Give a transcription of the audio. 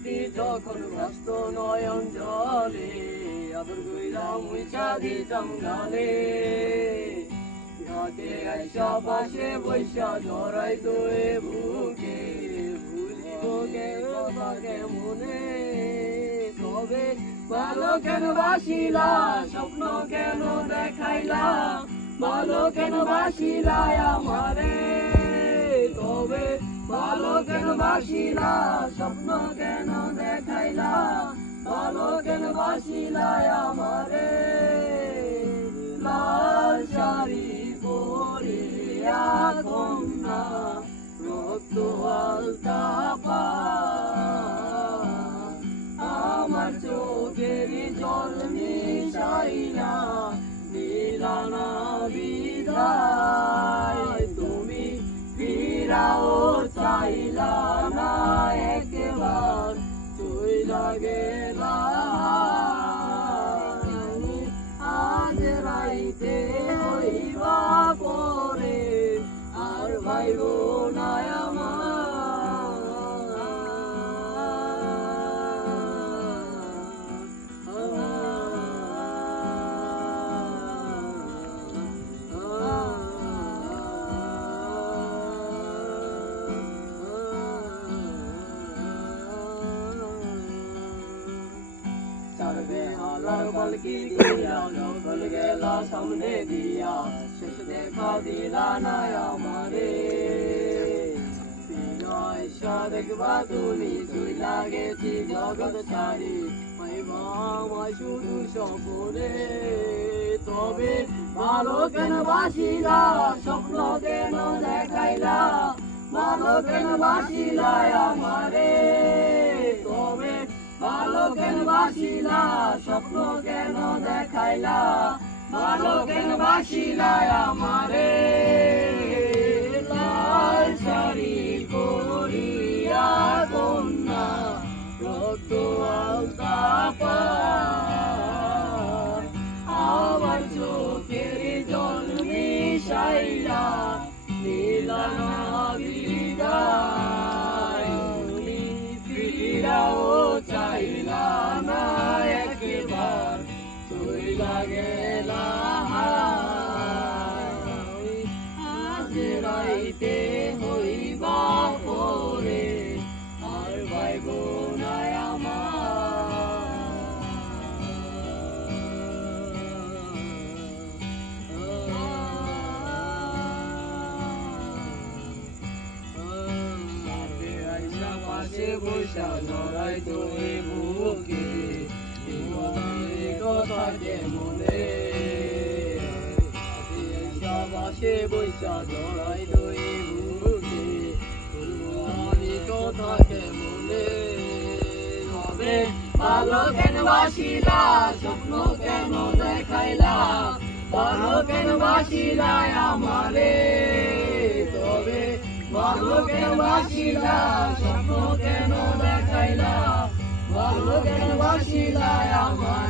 স্মৃতি যখন ব্যস্ত নয়ন জলে আদর কইরা মুইছা দিতাম গালে ঘাটে আইসা পাশে বৈশা জড়াই দোয়ে বুকে ভুলিব তাকে মনে তবে ভালো কেন বাসিলা স্বপ্ন কেন দেখাইলা ভালো কেন বাসিলা আমারে তবে ভালো কেন বাসিলা স্বপ্ন কেন দেখাইলা ভালো কেন বাসিলা আমারে লাল শাড়ি পরে কন্যা রক্ত আলতা পা আমার চোখের জল মিশাইলা দিলানা বিদায় তুমি ফিরাও চাইলা না একবার চইলা গেলা আজ রাইতে হইবা পরে আর ভাইব না চড়বে আলার বলকি দিয়া নকল গেলা সামনে দিয়া শেষ দেখা দিলা না আমারে পয়সা দেখবা তুমি তুই লাগেছি জগৎ ছাড়ি মামা শুধু সপনে তবে ভালো কেন বাসিলা স্বপ্ন কেন দেখাইলা ভালো কেন বাসিলা আমারে তবে ভালো কেন বাসিলা স্বপ্ন কেন দেখাইলা ভালো কেন বাসিলা আমারে লাল শাড়ি পরিয়া কন্যা রক্ত আলতা পা আমার চোখের জল মিশাইলা দিলা না বিদায় ফিরাও চাইলা না একবার চইলা গেলা আজ রাইতে হইবা পরে আর ভাইব না পাশে বৈশা জড়াই দোয়ে বুকে কথাকে মনে পাশে বৈশা জড়াই দোয়ে বুকে কথাকে মনে হবে ভালো কেন বাসিলা স্বপ্ন কেন দেখাইলা ভালো কেন বাসিলা আমারে তবে ভালো কেন বাসিলা স্বপ্ন কেন দেখাইলা ভালো কেন বাসিলা আমার